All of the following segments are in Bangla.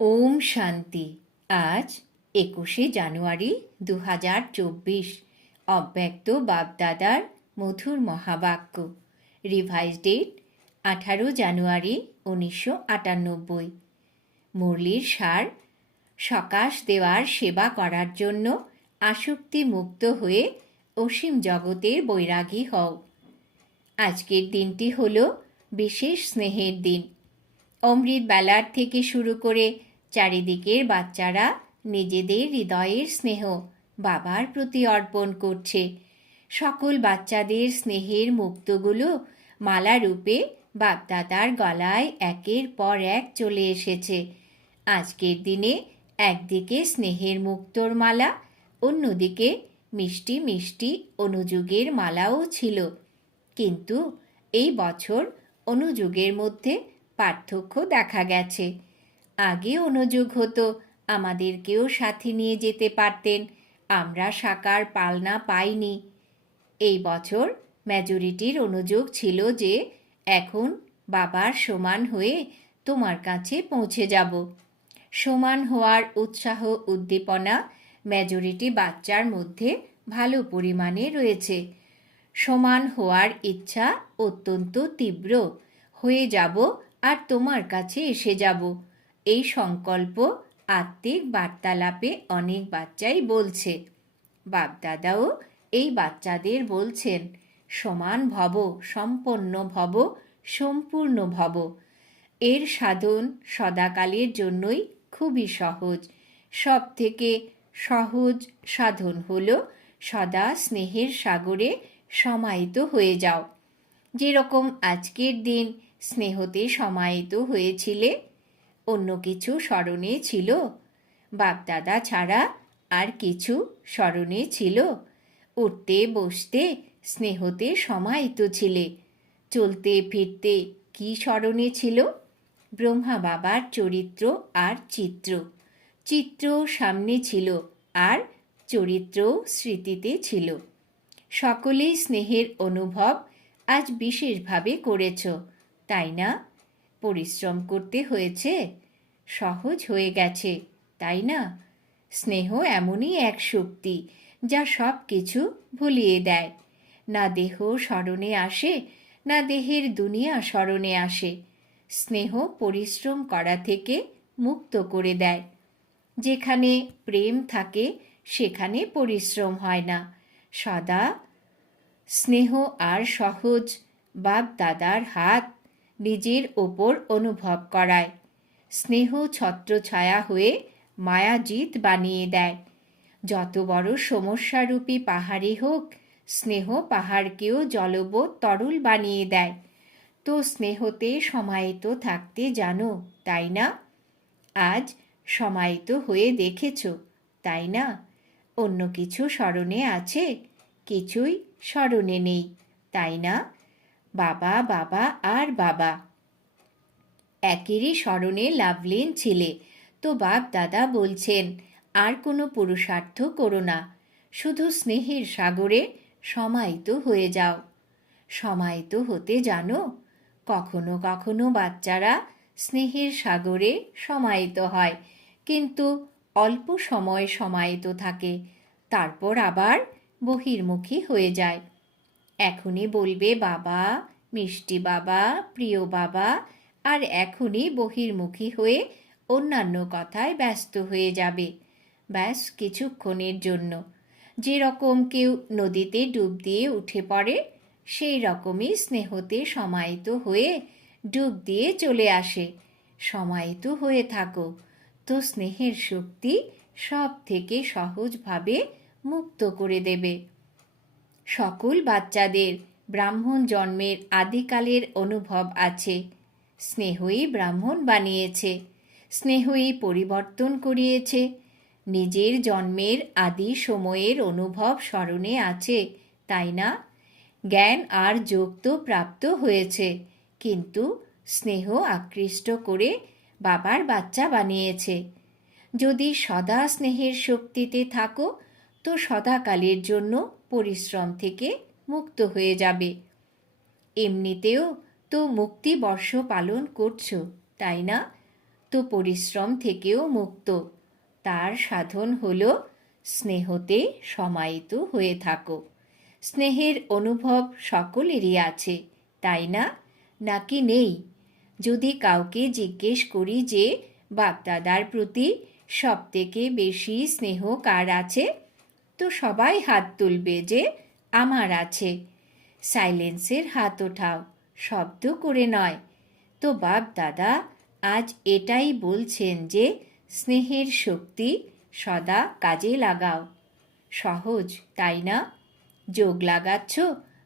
ওম শান্তি। আজ 21শে জানুয়ারি 2024। অব্যক্ত বাপদাদার মধুর মহাবাক্য। রিভাইজ ডেট 18 জানুয়ারি 1998। মুরলির সার: সকাশ দেওয়ার সেবা করার জন্য আসক্তি মুক্ত হয়ে অসীম জগতের বৈরাগী হও। আজকের দিনটি হল বিশেষ স্নেহের দিন। অমৃত বেলার থেকে শুরু করে চারিদিকের বাচ্চারা নিজেদের হৃদয়ের স্নেহ বাবার প্রতি অর্পণ করছে। সকল বাচ্চাদের স্নেহের মুক্তগুলো মালা রূপে বাপদাদার গলায় একের পর এক চলে এসেছে। আজকের দিনে একদিকে স্নেহের মুক্তোর মালা, অন্যদিকে মিষ্টি মিষ্টি অনুযোগের মালাও ছিল। কিন্তু এই বছর অনুযোগের মধ্যে পার্থক্য দেখা গেছে। আগে অনুযোগ হতো আমাদেরকেও সাথে নিয়ে যেতে পারতেন, আমরা সাকার পালনা পাইনি। এই বছর মেজরিটির অনুযোগ ছিল যে এখন বাবার সমান হয়ে তোমার কাছে পৌঁছে যাব। সমান হওয়ার উৎসাহ উদ্দীপনা মেজরিটি বাচ্চার মধ্যে ভালো পরিমাণে রয়েছে। সমান হওয়ার ইচ্ছা অত্যন্ত তীব্র। হয়ে যাব আর তোমার কাছে এসে যাব, এই সংকল্প আত্মিক বার্তালাপে অনেক বাচ্চাই বলছে। বাপদাদাও এই বাচ্চাদের বলছেন, সমান ভব, সম্পন্ন ভব, সম্পূর্ণ ভব। এর সাধন সদাকালের জন্যই খুবই সহজ। সব থেকে সহজ সাধন হল সদা স্নেহের সাগরে সমাহিত হয়ে যাও। যেরকম আজকের দিন স্নেহতে সমাহিত হয়েছিলে, অন্য কিছু স্মরণে ছিল? বাপদাদা ছাড়া আর কিছু স্মরণে ছিল? উঠতে বসতে স্নেহতে সমাহিত ছিলে। চলতে ফিরতে কি স্মরণে ছিল? ব্রহ্মা বাবার চরিত্র আর চিত্র। চিত্র সামনে ছিল আর চরিত্র স্মৃতিতে ছিল। সকলেই স্নেহের অনুভব আজ বিশেষভাবে করেছ, তাই না? পরিশ্রম করতে হয়েছে, সহজ হয়ে গেছে, তাই না? স্নেহ এমনই এক শক্তি যা সব কিছু ভুলিয়ে দেয়। না দেহ স্মরণে আসে, না দেহের দুনিয়া স্মরণে আসে। স্নেহ পরিশ্রম করা থেকে মুক্ত করে দেয়। যেখানে প্রেম থাকে সেখানে পরিশ্রম হয় না। সদা স্নেহ আর সহজ বাপ দাদার হাত নিজের ওপর অনুভব করায়। স্নেহ ছত্রছায়া হয়ে মায়াজিত বানিয়ে দেয়। যত বড় সমস্যারূপী পাহাড়ই হোক, স্নেহ পাহাড়কেও জলবৎ তরল বানিয়ে দেয়। তো স্নেহতে সমাহিত থাকতে জানো, তাই না? আজ সমাহিত হয়ে দেখেছ, তাই না? অন্য কিছু স্মরণে আছে? কিছুই স্মরণে নেই, তাই না? বাবা বাবা আর বাবা। একেরই স্মরণে লাভলীন ছিলে। তো বাপ দাদা বলছেন, আর কোনো পুরুষার্থ করো না, শুধু স্নেহের সাগরে সমাহিত হয়ে যাও। সমাহিত হতে জানো? কখনো কখনো বাচ্চারা স্নেহের সাগরে সমাহিত হয়, কিন্তু অল্প সময় সমাহিত থাকে, তারপর আবার বহির্মুখী হয়ে যায়। এখনই বলবে বাবা, মিষ্টি বাবা, প্রিয় বাবা, আর এখনই বহির্মুখী হয়ে অন্যান্য কথায় ব্যস্ত হয়ে যাবে। ব্যাস কিছুক্ষণের জন্য। যেরকম কেউ নদীতে ডুব দিয়ে উঠে পড়ে, সেই রকমই স্নেহতে সমাহিত হয়ে ডুব দিয়ে চলে আসে। সমাহিত হয়ে থাকো, তো স্নেহের শক্তি সব থেকে সহজভাবে মুক্ত করে দেবে। সকল বাচ্চাদের ব্রাহ্মণ জন্মের আদিকালের অনুভব আছে। স্নেহই ব্রাহ্মণ বানিয়েছে, স্নেহই পরিবর্তন করিয়েছে। নিজের জন্মের আদি সময়ের অনুভব স্মরণে আছে, তাই না? জ্ঞান আর যোগ তো প্রাপ্ত হয়েছে, কিন্তু স্নেহ আকৃষ্ট করে বাবার বাচ্চা বানিয়েছে। যদি সদা স্নেহের শক্তিতে থাকো, তো সদাকালের জন্য পরিশ্রম থেকে মুক্ত হয়ে যাবে। এমনিতেও তো মুক্তি বর্ষ পালন করছো, তাই না? তো তো পরিশ্রম থেকেও মুক্ত। তার সাধন হলো স্নেহতে সমাহিত হয়ে থাকো। স্নেহের অনুভব সকলেরই আছে, তাই না? নাকি নেই? যদি কাউকে জিজ্ঞেস করি যে বাপদাদার প্রতি সবথেকে বেশি স্নেহ কার আছে, তো সবাই হাত তুলবে যে আমার আছে। সাইলেন্সের হাত ওঠাও, শব্দ করে নয়। তো বাপদাদা আজ এটাই বলছেন যে স্নেহের শক্তি সদা কাজে লাগাও। সহজ, তাই না? যোগ লাগাচ্ছ,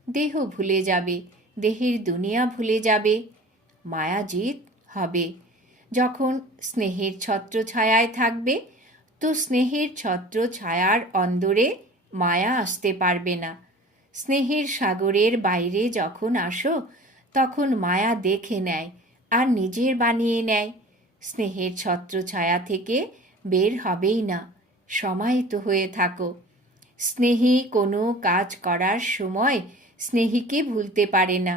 দেহ ভুলে যাবে, দেহের দুনিয়া ভুলে যাবে, মায়াজিত হবে। যখন স্নেহের ছত্রছায়ায় থাকবে, তো স্নেহের ছত্রছায়ার অন্দরে মায়া আসতে পারবে না। স্নেহের সাগরের বাইরে যখন আসো, তখন মায়া দেখে নেয় আর নিজের বানিয়ে নেয়। স্নেহের ছত্রছায়া থেকে বের হবেই না, সমাহিত হয়ে থাকো। স্নেহী কোনো কাজ করার সময় স্নেহীকে ভুলতে পারে না।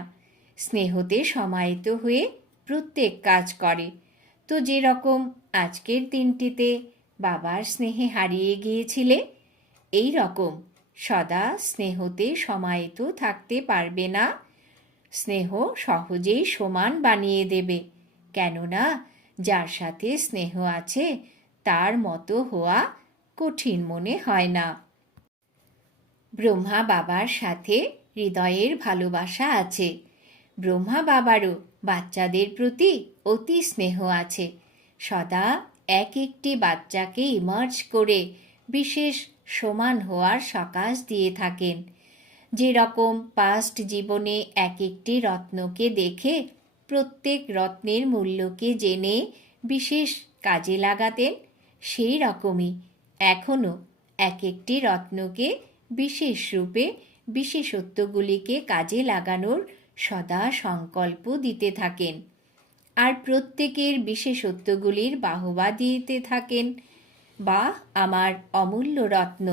স্নেহতে সমাহিত হয়ে প্রত্যেক কাজ করে। তো যেরকম আজকের দিনটিতে বাবার স্নেহে হারিয়ে গিয়েছিলে, এই রকম সদা স্নেহতে সমাহিত থাকতে পারবে না। স্নেহ সহজেই সমান বানিয়ে দেবে, কেননা যার সাথে স্নেহ আছে তার মতো হওয়া কঠিন মনে হয় না। ব্রহ্মা বাবার সাথে হৃদয়ের ভালোবাসা আছে। ব্রহ্মা বাবারও বাচ্চাদের প্রতি অতি স্নেহ আছে। সদা এক একটি বাচ্চাকে ইমার্জ করে বিশেষ সমান হওয়ার সকাশ দিয়ে থাকেন। যেরকম পাস্ট জীবনে এক একটি রত্নকে দেখে প্রত্যেক রত্নের মূল্যকে জেনে বিশেষ কাজে লাগাতেন, সেই রকমই এখনও এক একটি রত্নকে বিশেষ রূপে বিশেষত্বগুলিকে কাজে লাগানোর সদা সংকল্প দিতে থাকেন। আর প্রত্যেকের বিশেষত্বগুলির বাহবা দিতে থাকেন, বাহ আমার অমূল্য রত্ন।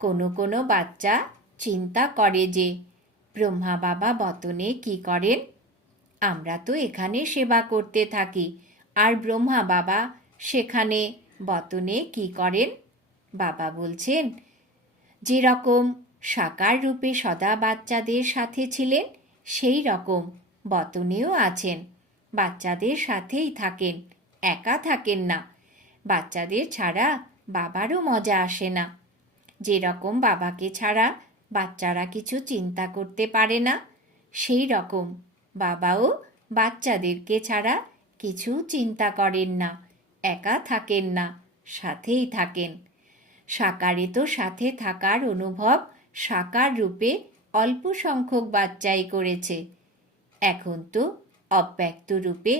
কোনো কোনো বাচ্চা চিন্তা করে যে ব্রহ্মা বাবা বতনে কি করেন? আমরা তো এখানে সেবা করতে থাকি, আর ব্রহ্মা বাবা সেখানে বতনে কি করেন? বাবা বলছেন, যেরকম সাকার রূপে সদা বাচ্চাদের সাথে ছিলেন, সেই রকম বতনেও আছেন। বাচ্চাদের সাথেই থাকেন, একা থাকেন না। বাচ্চাদের ছাড়া বাবারও মজা আসে না। যেরকম বাবাকে ছাড়া বাচ্চারা কিছু চিন্তা করতে পারে না, সেই রকম বাবাও বাচ্চাদেরকে ছাড়া কিছু চিন্তা করেন না, একা থাকেন না, সাথেই থাকেন। সাকারে তো সাথে থাকার অনুভব সাকার রূপে অল্প সংখ্যক বাচ্চাই করেছে। এখন তো অব্যক্ত রূপে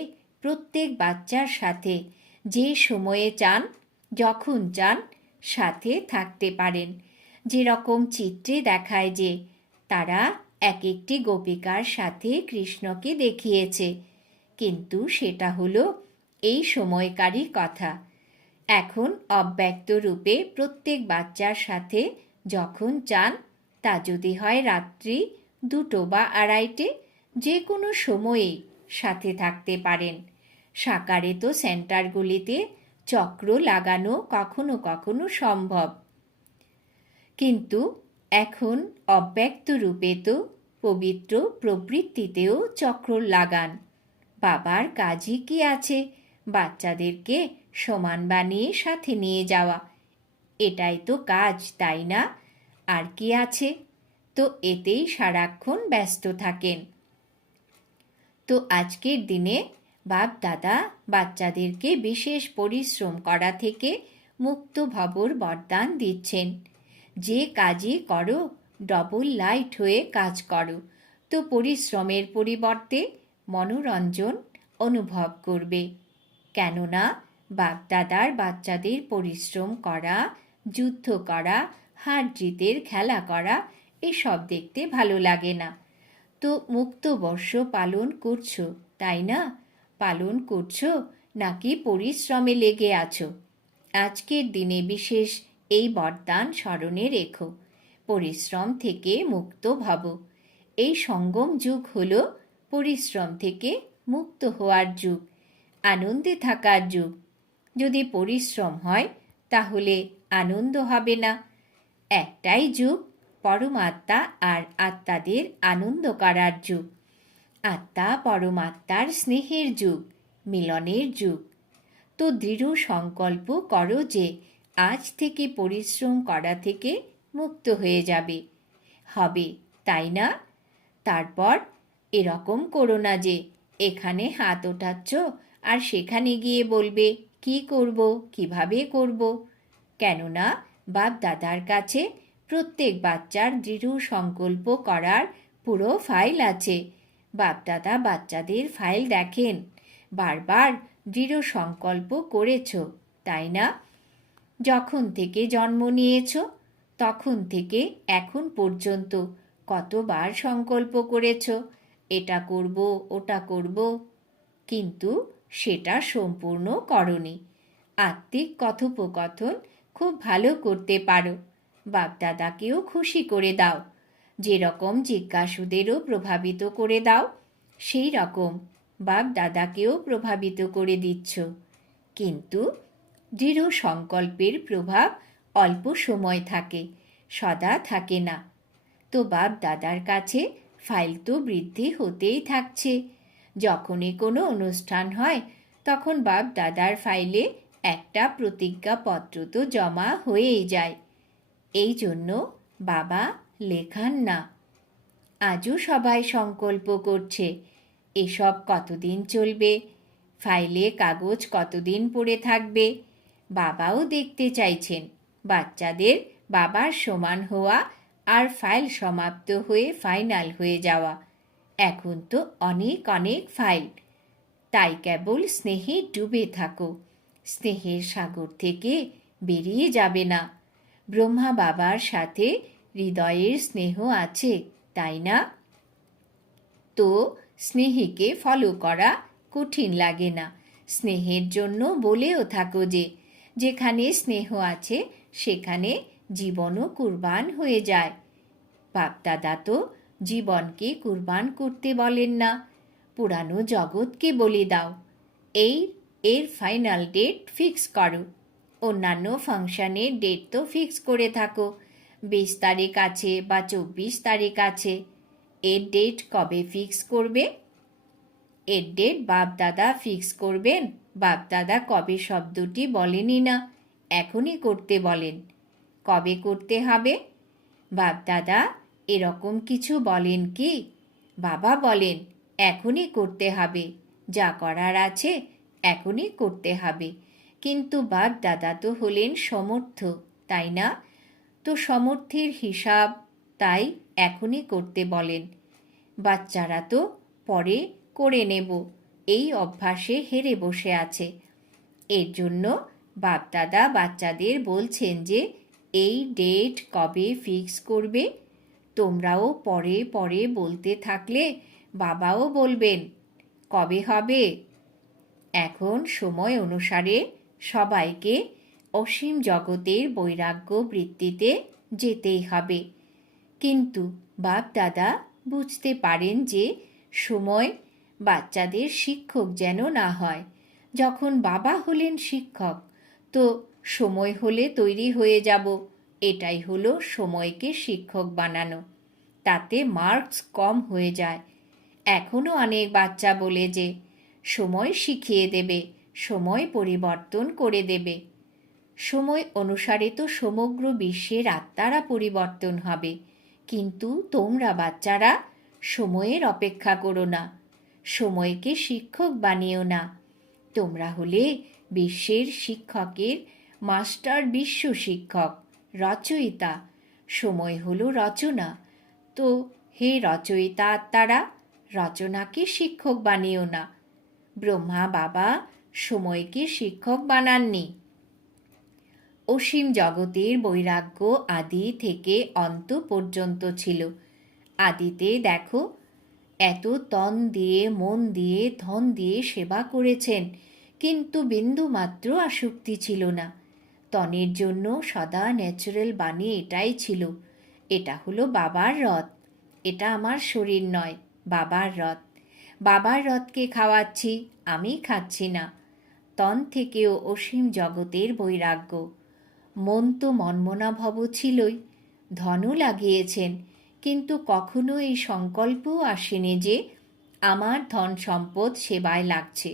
প্রত্যেক বাচ্চার সাথে যে সময়ে চান, যখন চান, সাথে থাকতে পারেন। যেরকম চিত্রে দেখায় যে তারা এক একটি গোপিকার সাথে কৃষ্ণকে দেখিয়েছে, কিন্তু সেটা হলো এই সময়কারই কথা। এখন অব্যক্ত রূপে প্রত্যেক বাচ্চার সাথে যখন চান, তা যদি হয় রাত্রি 2 বা 2:30, যে কোনো সময়েই সাথে থাকতে পারেন। সাকারে তো সেন্টারগুলিতে চক্র লাগানো কখনো কখনো সম্ভব, কিন্তু এখন অব্যক্ত রূপে তো পবিত্র প্রবৃত্তিতেও চক্র লাগান। বাবার কাজই কি আছে? বাচ্চাদেরকে সমান বানিয়ে সাথে নিয়ে যাওয়া, এটাই তো কাজ, তাই না? আর কি আছে? তো এতেই সারাক্ষণ ব্যস্ত থাকেন। তো আজকের দিনে বাপ দাদা বাচ্চাদেরকে বিশেষ পরিশ্রম করা থেকে মুক্ত ভবর বরদান দিচ্ছেন। যে কাজই করো ডবল লাইট হয়ে কাজ করো, তো পরিশ্রমের পরিবর্তে মনোরঞ্জন অনুভব করবে। কেননা বাপ দাদার বাচ্চাদের পরিশ্রম করা, যুদ্ধ করা, হার জিতের খেলা করা এসব দেখতে ভালো লাগে না। তো মুক্তবর্ষ পালন করছো, তাই না? পালন করছো নাকি পরিশ্রমে লেগে আছো? আজকের দিনে বিশেষ এই বরদান স্মরণে রেখো, পরিশ্রম থেকে মুক্ত ভব। এই সঙ্গম যুগ হলো পরিশ্রম থেকে মুক্ত হওয়ার যুগ। আনন্দে থাকার যুগ। যদি পরিশ্রম হয় তাহলে আনন্দ হবে না। একটাই যুগ, পরমাত্মা আর আত্মাদের আনন্দ করার যুগ। আত্মা পরমাত্মার স্নেহের যুগ, মিলনের যুগ। তো দৃঢ় সংকল্প করো যে আজ থেকে পরিশ্রম করা থেকে মুক্ত হয়ে যাবে। হবে, তাই না? তারপর এরকম করো না যে এখানে হাত ওঠাচ্ছ আর সেখানে গিয়ে বলবে কি করব, কিভাবে করব। কেননা বাপ দাদার কাছে প্রত্যেক বাচ্চার দৃঢ় সংকল্প করার পুরো ফাইল আছে। বাপদাদা বাচ্চাদের ফাইল দেখেন, বারবার দৃঢ় সংকল্প করেছ, তাই না? যখন থেকে জন্ম নিয়েছ তখন থেকে এখন পর্যন্ত কতবার সংকল্প করেছ, এটা করব, ওটা করব, কিন্তু সেটা সম্পূর্ণ করনি। আত্মিক কথোপকথন খুব ভালো করতে পারো। বাপদাদাকেও খুশি করে দাও। যেরকম জিজ্ঞাসুদেরও প্রভাবিত করে দাও, সেই রকম বাপদাদাকেও প্রভাবিত করে দিচ্ছ। কিন্তু দৃঢ় সংকল্পের প্রভাব অল্প সময় থাকে, সদা থাকে না। তো বাপ দাদার কাছে ফাইল তো বৃদ্ধি হতেই থাকছে। যখনই কোনো অনুষ্ঠান হয় তখন বাপ দাদার ফাইলে একটা প্রতিজ্ঞাপত্র তো জমা হয়েই যায়। এই জন্য বাবা লেখান না। আজও সবাই সংকল্প করছে, এসব কতদিন চলবে, ফাইলে কাগজ কতদিন পড়ে থাকবে। বাবাও দেখতে চাইছেন বাচ্চাদের বাবার সমান হওয়া আর ফাইল সমাপ্ত হয়ে ফাইনাল হয়ে যাওয়া। এখন তো অনেক অনেক ফাইল, তাই কেবল স্নেহে ডুবে থাকো। স্নেহের সাগর থেকে বেরিয়ে যাবে না। ব্রহ্মা বাবার সাথে হৃদয়ের স্নেহ আছে, তাই না? তো স্নেহীকে ফলো করা কঠিন লাগে না। স্নেহের জন্য বলেও থাকো যে যেখানে স্নেহ আছে সেখানে জীবনও কুরবান হয়ে যায়। বাপদাদা তো জীবনকে কুরবান করতে বলেন না, পুরানো জগৎকে বলে দাও। এর ফাইনাল ডেট ফিক্স করো। অন্যান্য ফাংশনের ডেট তো ফিক্স করে থাকো, 20 তারিখ আছে বা 24 তারিখ আছে। এর ডেট কবে ফিক্স করবে? এর ডেট বাপদাদা ফিক্স করবেন। বাপদাদা কবে শব্দটি বলেনই না, এখনই করতে বলেন। কবে করতে হবে? বাপদাদা এরকম কিছু বলেন কি? বাবা বলেন এখনই করতে হবে, যা করার আছে এখনই করতে হবে। কিন্তু বাপদাদা তো হলেন সমর্থ, তাই না? তো সমর্থের হিসাব তাই এখনই করতে বলেন। বাচ্চারা তো পরে করে নেব এই অভ্যাসে হেরে বসে আছে। এর জন্য বাপদাদা বাচ্চাদের বলছেন যে এই ডেট কবে ফিক্স করবে। তোমরাও পরে পরে বলতে থাকলে বাবাও বলবেন কবে হবে। এখন সময় অনুসারে সবাইকে অসীম জগতের বৈরাগ্য বৃত্তিতে যেতেই হবে। কিন্তু বাপদাদা বুঝতে পারেন যে সময় বাচ্চাদের শিক্ষক যেন না হয়। যখন বাবা হলেন শিক্ষক, তো সময় হলে তৈরি হয়ে যাব, এটাই হলো সময়কে শিক্ষক বানানো। তাতে মার্কস কম হয়ে যায়। এখনও অনেক বাচ্চা বলে যে সময় শিখিয়ে দেবে, সময় পরিবর্তন করে দেবে। সময় অনুসারে তো সমগ্র বিশ্বের আত্মারা পরিবর্তন হবে। কিন্তু তোমরা বাচ্চারা সময়ের অপেক্ষা করো না, সময়কে শিক্ষক বানিও না। তোমরা হলে বিশ্বের শিক্ষকের মাস্টার, বিশ্ব শিক্ষক, রচয়িতা। সময় হলো রচনা। তো হে রচয়িতা আত্মারা, রচনাকে শিক্ষক বানিও না। ব্রহ্মা বাবা সময়কে শিক্ষক বানাননি। অসীম জগতের বৈরাগ্য আদি থেকে অন্ত পর্যন্ত ছিল। আদিতে দেখো এত তন দিয়ে, মন দিয়ে, ধন দিয়ে সেবা করেছেন, কিন্তু বিন্দু মাত্র আসক্তি ছিল না। তনের জন্য সদা ন্যাচারাল বাণী এটাই ছিল, এটা হলো বাবার রথ, এটা আমার শরীর নয়, বাবার রথ। বাবার রথকে খাওয়াচ্ছি, আমি খাচ্ছি না। তন থেকেও অসীম জগতের বৈরাগ্য। মন তো মন্মনাভব ছিলই, ধনও লাগিয়েছেন, কিন্তু কখনো এই সংকল্পও আসেনি যে আমার ধন সম্পদ সেবায় লাগছে।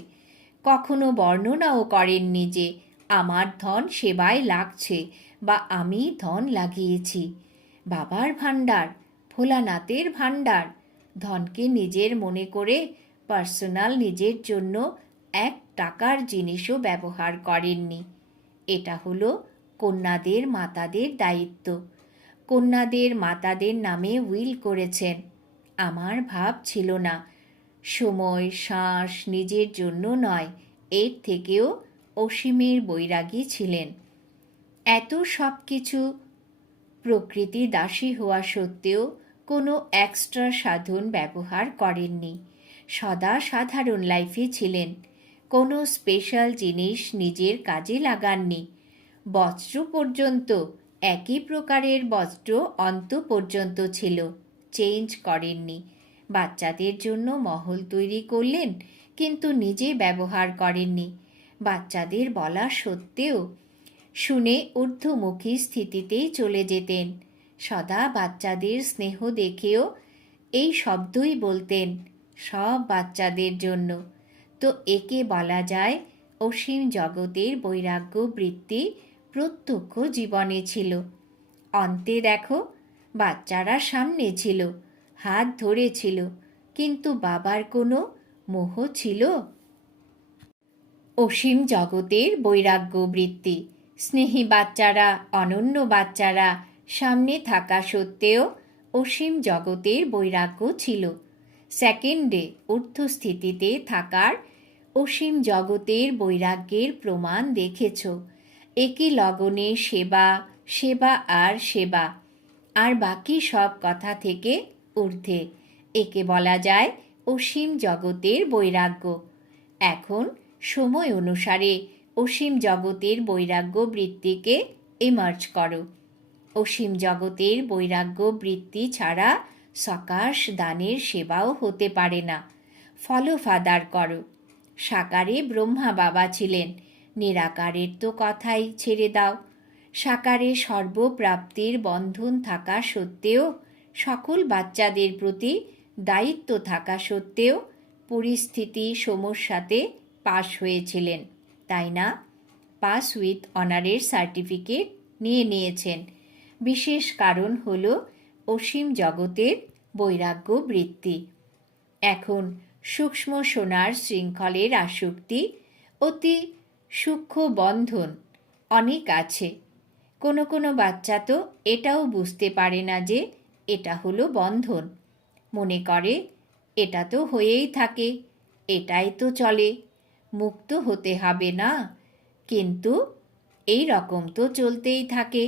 কখনো বর্ণনাও করেননি যে আমার ধন সেবায় লাগছে বা আমি ধন লাগিয়েছি। বাবার ভাণ্ডার, ভোলানাথের ভাণ্ডার, ধনকে নিজের মনে করে পার্সোনাল নিজের জন্য 1 টাকার জিনিসও ব্যবহার করেননি। এটা হলো কন্যাদের মাতাদের দায়িত্ব। কন্যাদের মাতাদের নামে উইল করেছেন। আমার ভাব ছিল না, সময় শ্বাস নিজের জন্য নয়, এর থেকেও অসীমের বৈরাগী ছিলেন। এত সব কিছু প্রকৃতি দাসী হওয়া সত্ত্বেও কোনো এক্সট্রা সাধন ব্যবহার করেননি। সদা সাধারণ লাইফে ছিলেন, কোনো স্পেশাল জিনিস নিজের কাজে লাগাননি। বস্ত্র পর্যন্ত একই প্রকারের বস্ত্র অন্ত পর্যন্ত ছিল, চেঞ্জ করেননি। বাচ্চাদের জন্য মহল তৈরি করলেন, কিন্তু নিজে ব্যবহার করেননি। বাচ্চাদের বলা সত্ত্বেও শুনে ঊর্ধ্বমুখী স্থিতিতেই চলে যেতেন। সদা বাচ্চাদের স্নেহ দেখেও এই শব্দই বলতেন, সব বাচ্চাদের জন্য। তো একে বলা যায় অসীম জগতের বৈরাগ্য বৃত্তি প্রত্যক্ষ জীবনে ছিল। অন্তে দেখো, বাচ্চারা সামনে ছিল, হাত ধরেছিল, কিন্তু বাবার কোনো মোহ ছিল? অসীম জগতের বৈরাগ্য বৃত্তি। স্নেহী বাচ্চারা, অনন্য বাচ্চারা সামনে থাকা সত্ত্বেও অসীম জগতের বৈরাগ্য ছিল। সেকেন্ডে ঊর্ধ্বস্থিতিতে থাকার অসীম জগতের বৈরাগ্যের প্রমাণ দেখেছ। একই লগনে সেবা, সেবা আর সেবা, আর বাকি সব কথা থেকে ঊর্ধ্বে। একে বলা যায় অসীম জগতের বৈরাগ্য। এখন সময় অনুসারে অসীম জগতের বৈরাগ্য বৃত্তিকে এমার্জ করো। অসীম জগতের বৈরাগ্য বৃত্তি ছাড়া সকাশ দানের সেবাও হতে পারে না। ফলো ফাদার করো। সাকারে ব্রহ্মা বাবা ছিলেন, নিরাকারের তো কথাই ছেড়ে দাও। সাকারে সর্বপ্রাপ্তির বন্ধন থাকা সত্ত্বেও, সকল বাচ্চাদের প্রতি দায়িত্ব থাকা সত্ত্বেও পরিস্থিতি সমস্যাতে পাশ হয়েছিলেন, তাই না? পাস উইথ অনারের সার্টিফিকেট নিয়েছেন। বিশেষ কারণ হল অসীম জগতের বৈরাগ্য বৃত্তি। এখন সূক্ষ্ম সোনার শৃঙ্খলের আসক্তি, অতি সূক্ষ্ম বন্ধন অনেক আছে। কোনো কোনো বাচ্চা তো এটাও বুঝতে পারে না যে এটা হলো বন্ধন। মনে করে এটা তো হয়েই থাকে, এটাই তো চলে, মুক্ত হতে হবে না। কিন্তু এই রকম তো চলতেই থাকে।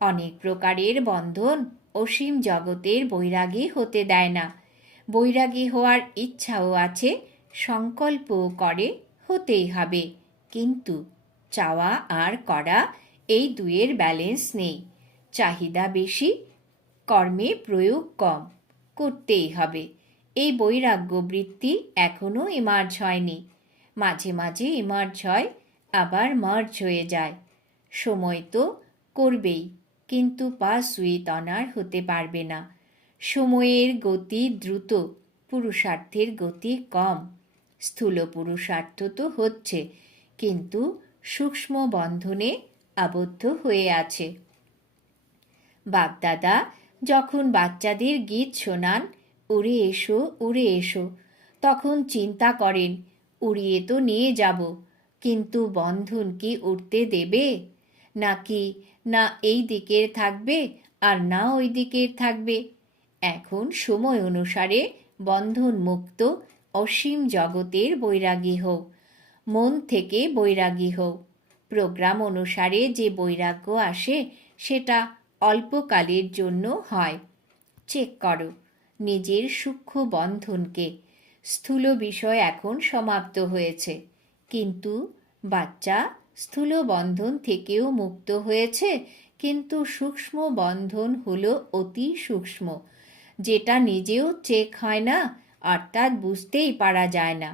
অনেক প্রকারের বন্ধন অসীম জগতের বৈরাগী হতে দেয় না। বৈরাগী হওয়ার ইচ্ছাও আছে, সংকল্পও করে হতেই হবে, কিন্তু চাওয়া আর করা এই দুয়ের ব্যালেন্স নেই। চাহিদা বেশি, কর্মে প্রয়োগ কম, করতেই হবে। এই বৈরাগ্য বৃত্তি এখনও ইমার্জ হয়নি। মাঝে মাঝে ইমার্জ হয়, আবার মার্জ হয়ে যায়। সময় তো করবেই, কিন্তু পাস উইথ অনার হতে পারবে না। সময়ের গতি দ্রুত, পুরুষার্থের গতি কম। স্থূল পুরুষার্থ তো হচ্ছে, কিন্তু সূক্ষ্ম বন্ধনে আবদ্ধ হয়ে আছে। বাপদাদা যখন বাচ্চাদের গীত শোনান, উড়ে এসো উড়ে এসো, তখন চিন্তা করেন উড়িয়ে তো নিয়ে যাব, কিন্তু বন্ধন কি উঠতে দেবে? নাকি না এই দিকের থাকবে আর না ওই দিকের থাকবে? এখন সময় অনুসারে বন্ধন মুক্ত অসীম জগতের বৈরাগী হও, মন থেকে বৈরাগী হও। প্রোগ্রাম অনুসারে যে বৈরাগ্য আসে সেটা অল্পকালের জন্য হয়। চেক করো নিজের সূক্ষ্ম বন্ধনকে। স্থূল বিষয় এখন সমাপ্ত হয়েছে, কিন্তু বাচ্চা স্থূল বন্ধন থেকেও মুক্ত হয়েছে, কিন্তু সূক্ষ্ম বন্ধন হলো অতি সূক্ষ্ম, যেটা নিজেও চেক হয় না, অর্থাৎ বুঝতেই পারা যায় না।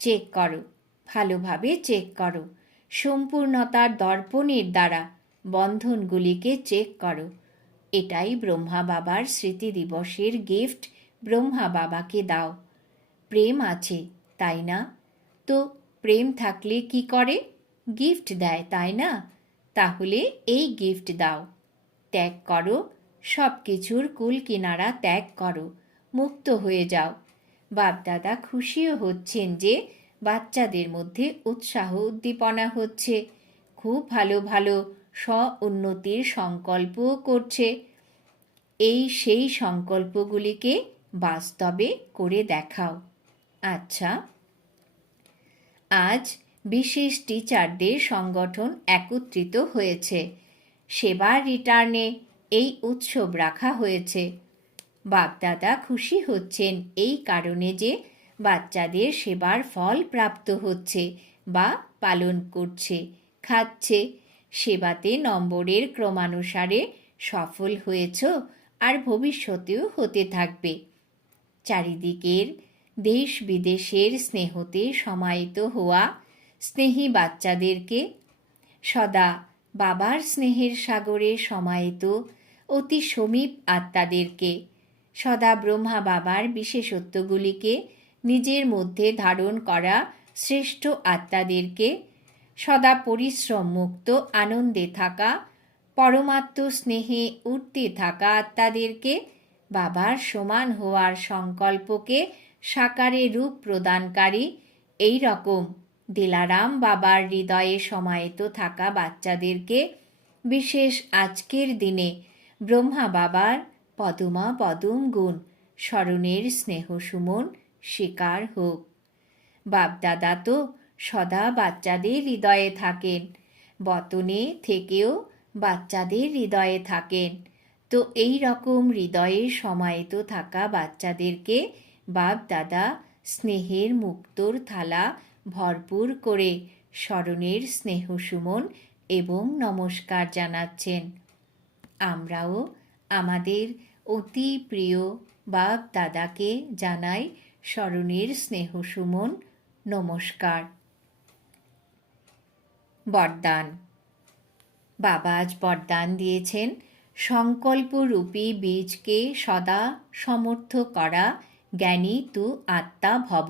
চেক করো, ভালোভাবে চেক করো। সম্পূর্ণতার দর্পণের দ্বারা বন্ধনগুলিকে চেক করো। এটাই ব্রহ্মা বাবার স্মৃতি দিবসের গিফট। ব্রহ্মা বাবাকে দাও। প্রেম আছে, তাই না? তো প্রেম থাকলে কি করে? গিফট দেয়, তাই না? তাহলে এই গিফট দাও। ত্যাগ করো, সব কিছুর কুল কিনারা ত্যাগ করো, মুক্ত হয়ে যাও। বাপদাদা খুশিও হচ্ছেন যে বাচ্চাদের মধ্যে উৎসাহ উদ্দীপনা হচ্ছে। খুব ভালো ভালো স্ব-উন্নতির সংকল্পও করছে। সেই সংকল্পগুলিকে বাস্তবে করে দেখাও। আচ্ছা, আজ বিশেষ টিচারদের সংগঠন একত্রিত হয়েছে। সেবার রিটার্নে এই উৎসব রাখা হয়েছে। বাপদাদা খুশি হচ্ছেন এই কারণে যে বাচ্চাদের সেবার ফল প্রাপ্ত হচ্ছে বা পালন করছে, খাচ্ছে। সেবাতে নম্বরের ক্রমানুসারে সফল হয়েছ আর ভবিষ্যতেও হতে থাকবে। চারিদিকের দেশ বিদেশের স্নেহতে সমাহিত হওয়া স্নেহী বাচ্চাদেরকে, সদা বাবার স্নেহের সাগরে সমাহিত অতি সমীপ আত্মাদেরকে, সদা ব্রহ্মা বাবার বিশেষত্বগুলিকে নিজের মধ্যে ধারণ করা শ্রেষ্ঠ আত্মাদেরকে, সদা পরিশ্রম মুক্ত আনন্দে থাকা পরমাত্ম স্নেহে উঠতে থাকা আত্মাদেরকে, বাবার সমান হওয়ার সংকল্পকে সাকারে রূপ প্রদানকারী এই রকম দিলারাম বাবার হৃদয়ে সমাহিত থাকা বাচ্চাদেরকে বিশেষ আজকের দিনে ব্রহ্মা বাবার পদমা পদম গুণ স্মরণের স্নেহ সুমন স্বীকার হোক। বাপদাদা তো সদা বাচ্চাদের হৃদয়ে থাকেন, বতনে থেকেও বাচ্চাদের হৃদয়ে থাকেন। তো এই রকম হৃদয়ে সমাহিত থাকা বাচ্চাদেরকে বাপদাদা স্নেহের মুক্তোর থালা ভরপুর করে স্মরণের স্নেহ সুমন এবং নমস্কার জানাচ্ছেন। আমরাও আমাদের অতি প্রিয় বাপদাদাকে জানাই স্মরণের স্নেহ সুমন নমস্কার। বরদান। বাবা আজ বরদান দিয়েছেন সংকল্পরূপী বীজকে সদা সমর্থ করা জ্ঞানী তু আত্মা ভব।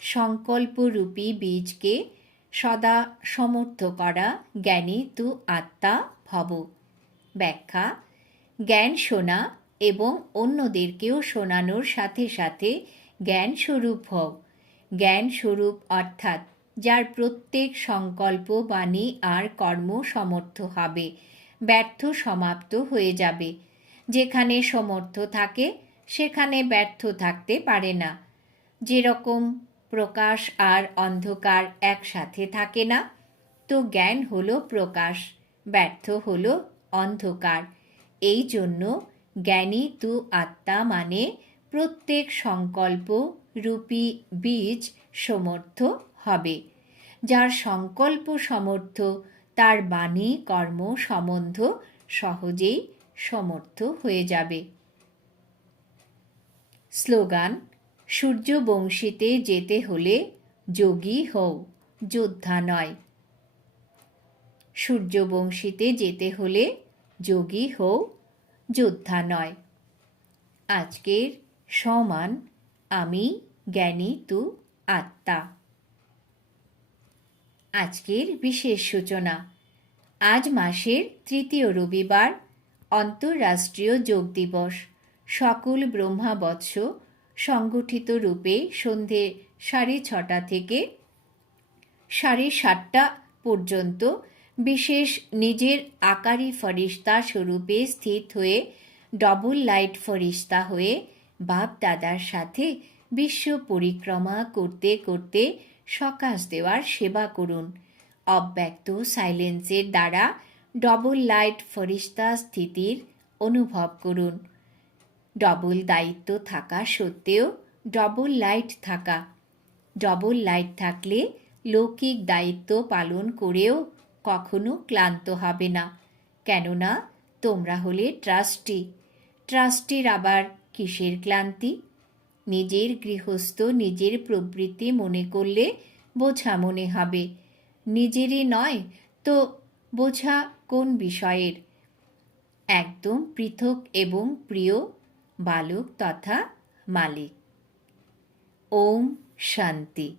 সংকল্পরূপী বীজকে সদা সমর্থ করা জ্ঞানী তু আত্মা ভব। ব্যাখ্যা: জ্ঞান শোনা এবং অন্যদেরকেও শোনানোর সাথে সাথে জ্ঞান স্বরূপ হও। জ্ঞান স্বরূপ অর্থাৎ যার প্রত্যেক সংকল্প, বাণী আর কর্ম সমর্থ হবে, ব্যর্থ সমাপ্ত হয়ে যাবে। যেখানে সমর্থ থাকে সেখানে ব্যর্থ থাকতে পারে না। যেরকম প্রকাশ আর অন্ধকার একসাথে থাকে না, তো জ্ঞান হলো প্রকাশ, ব্যর্থ হলো অন্ধকার। এই জন্য জ্ঞানী তু আত্মা মানে প্রত্যেক সংকল্প রূপী বীজ সমর্থ হবে। যার সংকল্প সমর্থ তার বাণী কর্ম সম্বন্ধ সহজেই সমর্থ হয়ে যাবে। স্লোগান: সূর্যবংশীতে যেতে হলে যোগী হও, যোদ্ধা নয়। সূর্যবংশীতে যেতে হলে যোগী হও, যোদ্ধা নয়। আজকের সমান আমি জ্ঞানী তু আত্মা। আজকের বিশেষ সূচনা। আজ মাসের তৃতীয় রবিবার, অন্তর্রাষ্ট্রীয় যোগ দিবস। সকল ব্রহ্মাবৎস সংগঠিত রূপে সন্ধে 6:30 থেকে 7:30 পর্যন্ত বিশেষ নিজের আকারি ফরিস্তা স্বরূপে স্থিত হয়ে ডবল লাইট ফরিস্তা হয়ে বাপ দাদার সাথে বিশ্ব পরিক্রমা করতে করতে সকাশ দেওয়ার সেবা করুন। অব্যক্ত সাইলেন্সের দ্বারা ডবল লাইট ফরিস্তা স্থিতির অনুভব করুন। ডবল দায়িত্ব থাকা সত্ত্বেও ডবল লাইট থাকা। ডবল লাইট থাকলে লৌকিক দায়িত্ব পালন করেও কখনো ক্লান্ত হবে না, কেননা তোমরা হলে ট্রাস্টি। ট্রাস্টির আবার কিসের ক্লান্তি? নিজের গৃহস্থ নিজের প্রবৃত্তি মনে করলে বোঝা মনে হবে, নিজেরই নয় তো বোঝা কোন বিষয়ের? একদম পৃথক এবং প্রিয় বালক তথা মালিক। ওম শান্তি।